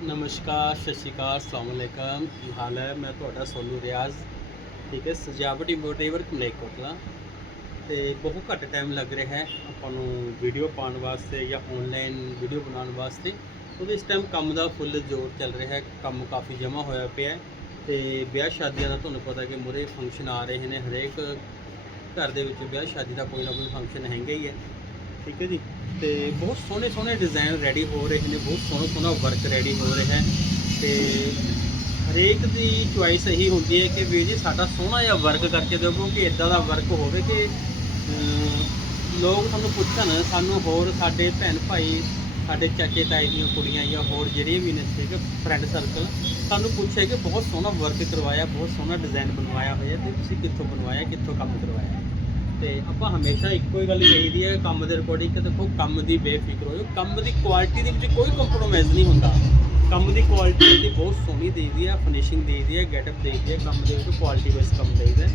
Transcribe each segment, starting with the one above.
ਨਮਸਕਾਰ, ਸਤਿ ਸ਼੍ਰੀ ਅਕਾਲ, ਅਸਲਾਮ ਅਲੈਕਮ। ਕੀ ਹਾਲ ਹੈ? ਮੈਂ ਤੁਹਾਡਾ ਸੋਨੂ ਰਿਆਜ਼। ਠੀਕ ਹੈ, ਸਜਾਵਟੀ ਮੋਟੇਵਰ ਮਲੇਕੋਟਲਾ ਤੇ ਬਹੁਤ ਘੱਟ ਟਾਈਮ ਲੱਗ ਰਿਹਾ ਹੈ ਆਪਾਂ ਨੂੰ ਵੀਡੀਓ ਪਾਉਣ ਵਾਸਤੇ ਜਾਂ ਆਨਲਾਈਨ ਵੀਡੀਓ ਬਣਾਉਣ ਵਾਸਤੇ। ਉਹਦੇ ਇਸ ਟਾਈਮ ਕੰਮ ਦਾ ਫੁੱਲ ਜ਼ੋਰ ਚੱਲ ਰਿਹਾ ਹੈ। ਕੰਮ ਕਾਫੀ ਜਮ੍ਹਾਂ ਹੋਇਆ ਪਿਆ ਹੈ। ਤੇ ਵਿਆਹ ਸ਼ਾਦੀਆਂ ਦਾ ਤੁਹਾਨੂੰ ਪਤਾ ਕਿ ਮੁਰੇ ਫੰਕਸ਼ਨ ਆ ਰਹੇ ਨੇ ਹਰੇਕ ਘਰ ਦੇ ਵਿੱਚ ਵਿਆਹ ਸ਼ਾਦੀ ਦਾ ਕੋਈ ਨਾ ਕੋਈ ਫੰਕਸ਼ਨ ਹੈਗਾ ਹੀ ਹੈ। ਠੀਕ ਹੈ ਜੀ? ਤੇ ਬਹੁਤ ਸੋਹਣੇ ਸੋਹਣੇ ਡਿਜ਼ਾਈਨ ਰੈਡੀ ਹੋ ਰਹੇ ਨੇ, ਬਹੁਤ ਸੋਹਣਾ ਸੋਹਣਾ ਵਰਕ ਰੈਡੀ ਹੋ ਰਿਹਾ ਹੈ ਤੇ ਹਰੇਕ ਦੀ ਚੁਆਇਸ ਇਹੀ ਹੁੰਦੀ ਹੈ ਕਿ ਵੀਰ ਜੀ ਸਾਡਾ ਸੋਹਣਾ ਜਿਹਾ ਵਰਕ ਕਰਕੇ ਦਿਓ, ਕਿਉਂਕਿ ਇਦਾਂ ਦਾ ਵਰਕ ਹੋਵੇ ਕਿ ਲੋਕ ਤੁਹਾਨੂੰ ਪੁੱਛਣ, ਸਾਨੂੰ ਹੋਰ ਸਾਡੇ ਭੈਣ ਭਾਈ, ਸਾਡੇ ਚਾਚੇ ਤਾਏ ਦੀਆਂ ਕੁੜੀਆਂ ਜਾਂ ਹੋਰ ਜਿਹੜੇ ਵੀ ਨੇ ਸੀਗੇ ਫਰੈਂਡ ਸਰਕਲ ਸਾਨੂੰ ਪੁੱਛੇ ਕਿ ਬਹੁਤ ਸੋਹਣਾ ਵਰਕ ਕਰਵਾਇਆ, ਬਹੁਤ ਸੋਹਣਾ ਡਿਜ਼ਾਈਨ ਬਣਵਾਇਆ ਹੋਇਆ ਤੇ ਤੁਸੀਂ ਕਿੱਥੋਂ ਬਣਵਾਇਆ, ਕਿੱਥੋਂ ਕੰਮ ਕਰਵਾਇਆ? ਤੇ ਆਪਾਂ ਹਮੇਸ਼ਾ ਇੱਕੋ ਹੀ ਗੱਲ ਕਹੀਦੀ ਹੈ, ਕੰਮ ਦੇ ਰਿਕਾਰਡਿੰਗ ਕਿ ਦੇਖੋ, ਕੰਮ ਦੀ ਬੇਫਿਕਰ ਹੋਇਓ। ਕੰਮ ਦੀ ਕੁਆਲਿਟੀ ਦੇ ਵਿੱਚ ਕੋਈ ਕੰਪਰੋਮਾਈਜ਼ ਨਹੀਂ ਹੁੰਦਾ। ਕੰਮ ਦੀ ਕੁਆਲਿਟੀ ਦੀ ਬਹੁਤ ਸੋਹਣੀ ਦੇਈਦੀ ਹੈ ਫਿਨਿਸ਼ਿੰਗ ਦੇਈਦੀ ਹੈ ਗੈਟਅਪ ਦੇਈਦੀ ਹੈ, ਕੰਮ ਦੇ ਵਿੱਚ ਕੁਆਲਿਟੀ ਵਾਈਜ਼ ਕੰਮ ਦੇਈਦਾ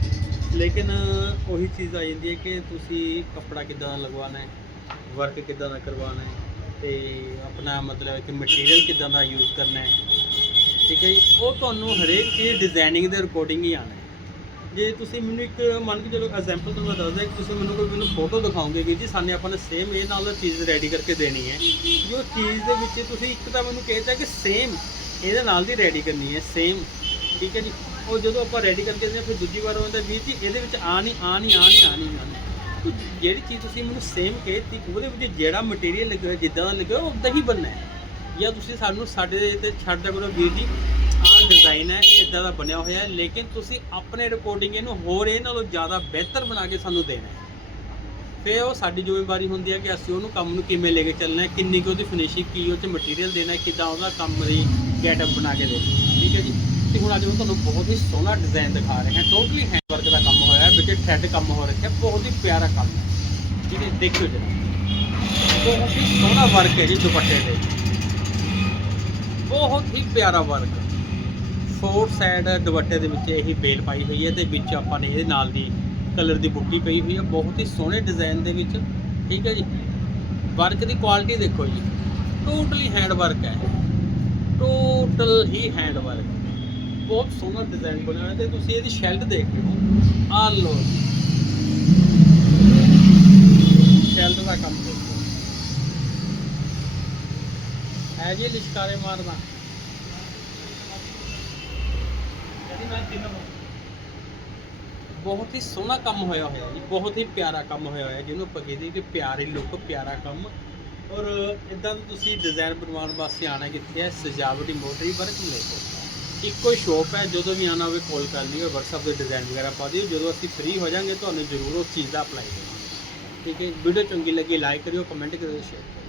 ਲੇਕਿਨ ਉਹੀ ਚੀਜ਼ ਆ ਜਾਂਦੀ ਹੈ ਕਿ ਤੁਸੀਂ ਕੱਪੜਾ ਕਿੱਦਾਂ ਦਾ ਲਗਵਾਉਣਾ ਹੈ ਵਰਕ ਕਿੱਦਾਂ ਦਾ ਕਰਵਾਉਣਾ ਹੈ ਤੇ ਆਪਣਾ ਮਤਲਬ ਕਿ ਮਟੀਰੀਅਲ ਕਿੱਦਾਂ ਦਾ ਯੂਜ਼ ਕਰਨਾ ਹੈ। ਠੀਕ ਹੈ ਜੀ? ਉਹ ਤੁਹਾਨੂੰ ਹਰੇਕ ਚੀਜ਼ ਡਿਜ਼ਾਈਨਿੰਗ ਦੇ ਅਕੋਰਡਿੰਗ ਹੀ ਆਉਣਾ ਜੇ ਤੁਸੀਂ ਮੈਨੂੰ ਇੱਕ ਮੰਨ ਕੇ ਚਲੋ ਐਗਜ਼ਾਮਪਲ ਤੁਹਾਨੂੰ ਮੈਂ ਦੱਸਦਾ ਕਿ ਤੁਸੀਂ ਮੈਨੂੰ ਕੋਈ ਮੈਨੂੰ ਫੋਟੋ ਦਿਖਾਓਗੇ ਵੀਰ ਜੀ ਸਾਨੇ ਆਪਾਂ ਨੇ ਸੇਮ ਇਹ ਨਾਲ ਚੀਜ਼ ਰੈਡੀ ਕਰਕੇ ਦੇਣੀ ਹੈ। ਜੋ ਚੀਜ਼ ਦੇ ਵਿੱਚ ਤੁਸੀਂ ਇੱਕ ਤਾਂ ਮੈਨੂੰ ਕਹਿਤਾ ਕਿ ਸੇਮ ਇਹਦੇ ਨਾਲ ਦੀ ਰੈਡੀ ਕਰਨੀ ਹੈ ਸੇਮ ਠੀਕ ਹੈ ਜੀ। ਉਹ ਜਦੋਂ ਆਪਾਂ ਰੈਡੀ ਕਰਕੇ ਦਿੰਦੇ ਹਾਂ, ਫਿਰ ਦੂਜੀ ਵਾਰ ਹੁੰਦਾ ਵੀਰ ਜੀ ਇਹਦੇ ਵਿੱਚ ਆ ਨਹੀਂ ਆ ਨਹੀਂ ਆ ਨਹੀਂ ਆ ਨਹੀਂ ਆ ਨਹੀਂ। ਜਿਹੜੀ ਚੀਜ਼ ਤੁਸੀਂ ਮੈਨੂੰ ਸੇਮ ਕਹਿਤੀ ਉਹਦੇ ਵਿੱਚ ਜਿਹੜਾ ਮਟੀਰੀਅਲ ਲੱਗਿਆ ਜਿੱਦਾਂ ਦਾ ਲੱਗਿਆ ਹੋਇਆ ਉਦਾਂ ਹੀ ਬਣਨਾ ਹੈ। ਜਾਂ ਤੁਸੀਂ ਸਾਨੂੰ ਸਾਡੇ ਤੇ ਛੱਡ ਦਿਆ ਕਰੋ ਵੀਰ ਜੀ ਡਿਜ਼ਾਈਨ ਹੈ, ਇਦਾਂ ਦਾ ਬਣਿਆ ਹੋਇਆ ਹੈ, ਲੇਕਿਨ ਤੁਸੀਂ ਆਪਣੇ ਰਿਕਾਰਡਿੰਗ ਇਹਨੂੰ ਹੋਰ ਇਹ ਨਾਲੋਂ ਜ਼ਿਆਦਾ ਬਿਹਤਰ ਬਣਾ ਕੇ ਸਾਨੂੰ ਦੇਣਾ ਹੈ। ਫਿਰ ਉਹ ਸਾਡੀ ਜ਼ਿੰਮੇਵਾਰੀ ਹੁੰਦੀ ਹੈ ਕਿ ਅਸੀਂ ਉਹਨੂੰ ਕੰਮ ਨੂੰ ਕਿਵੇਂ ਲੈ ਕੇ ਚੱਲਣਾ ਹੈ, ਕਿੰਨੀ ਕੁ ਉਹਦੀ ਫਿਨਿਸ਼ਿੰਗ ਕੀ ਉਹ 'ਚ ਮਟੀਰੀਅਲ ਦੇਣਾ ਹੈ, ਕਿੱਦਾਂ ਉਹਦਾ ਕੰਮ ਦੀ ਗੈਟਅਪ ਬਣਾ ਕੇ ਦੇਣਾ ਠੀਕ ਹੈ ਜੀ? ਤੇ ਹੁਣ ਅੱਜ ਮੈਂ ਤੁਹਾਨੂੰ ਬਹੁਤ ਹੀ ਸੋਹਣਾ ਡਿਜ਼ਾਈਨ ਦਿਖਾ ਰਹੇ ਹਾਂ। ਟੋਟਲੀ ਹੈਂਡ ਵਰਕ ਦਾ ਕੰਮ ਹੋਇਆ ਹੈ ਵਿੱਚ ਥ੍ਰੈਡ ਕੰਮ ਹੋ ਰੱਖਿਆ, ਬਹੁਤ ਹੀ ਪਿਆਰਾ ਕੰਮ ਹੈ। ਠੀਕ ਦੇਖਿਓ ਜਰਾ ਬਹੁਤ ਹੀ ਸੋਹਣਾ ਵਰਕ ਹੈ ਜੀ ਦੁਪੱਟੇ ਤੇ। ਬਹੁਤ ਹੀ ਪਿਆਰਾ ਵਰਕ ਫੋਰ ਸਾਈਡ ਦੁਪੱਟੇ ਦੇ ਵਿੱਚ ਇਹੀ ਬੇਲ ਪਾਈ ਹੋਈ ਹੈ ਤੇ ਵਿੱਚ ਆਪਾਂ ਨੇ ਇਹਦੇ ਨਾਲ ਦੀ ਕਲਰ ਦੀ ਬੁੱਟੀ ਪਈ ਹੋਈ ਹੈ। ਬਹੁਤ ਹੀ ਸੋਹਣੇ ਡਿਜ਼ਾਈਨ ਦੇ ਵਿੱਚ। ਠੀਕ ਹੈ ਜੀ? ਵਰਕ ਦੀ ਕੁਆਲਿਟੀ ਦੇਖੋ ਜੀ। ਟੋਟਲੀ ਹੈਂਡ ਵਰਕ ਹੈ। ਟੋਟਲ ਹੀ ਹੈਂਡ ਵਰਕ ਬਹੁਤ ਸੋਹਣਾ ਡਿਜ਼ਾਈਨ ਬਣਿਆ ਹੋਇਆ ਤੇ ਤੁਸੀਂ ਇਹਦੀ ਸ਼ੈਲਟ ਦੇਖ ਲਓ ਆਹ ਲੋ ਸ਼ੈਲਟ ਦਾ ਕੰਮ ਦੇਖੋ। ਹੈ ਜੀ ਲਿਸ਼ਕਾਰੇ ਮਾਰਨਾ। ਮਾਰਦਾ ਬਹੁਤ ਹੀ ਸੋਹਣਾ ਕੰਮ ਹੋਇਆ ਹੋਇਆ ਜੀ, ਬਹੁਤ ਹੀ ਪਿਆਰਾ ਕੰਮ ਹੋਇਆ ਹੋਇਆ, ਜਿਹਨੂੰ ਆਪਾਂ ਕਹਿੰਦੇ ਕਿ ਪਿਆਰੀ ਲੁੱਕ, ਪਿਆਰਾ ਕੰਮ। ਔਰ ਇਦਾਂ ਦਾ ਤੁਸੀਂ ਡਿਜ਼ਾਈਨ ਬਣਵਾਉਣ ਵਾਸਤੇ ਆਣਾ ਕਿੱਥੇ ਹੈ? ਸਜਾਵਟੀ ਮੋਟਰੀ ਵਰਕ ਮਿਲੇਗਾ ਇੱਕੋ ਹੀ ਸ਼ੋਪ ਹੈ, ਜਦੋਂ ਵੀ ਆਣਾ ਹੋਵੇ ਕਾਲ ਕਰ ਲਿਓ, WhatsApp 'ਤੇ ਡਿਜ਼ਾਈਨ ਵਗੈਰਾ ਪਾ ਦਿਓ। ਜਦੋਂ ਅਸੀਂ ਫ੍ਰੀ ਹੋ ਜਾਾਂਗੇ, ਤੁਹਾਨੂੰ ਜ਼ਰੂਰ ਉਸ ਚੀਜ਼ ਦਾ ਅਪਲਾਈ ਕਰਾਂਗੇ। ਠੀਕ ਹੈ ਵੀਡੀਓ ਚੰਗੀ ਲੱਗੀ ਲਾਈਕ ਕਰਿਓ ਕਮੈਂਟ ਕਰਿਓ ਸ਼ੇਅਰ ਕਰਿਓ।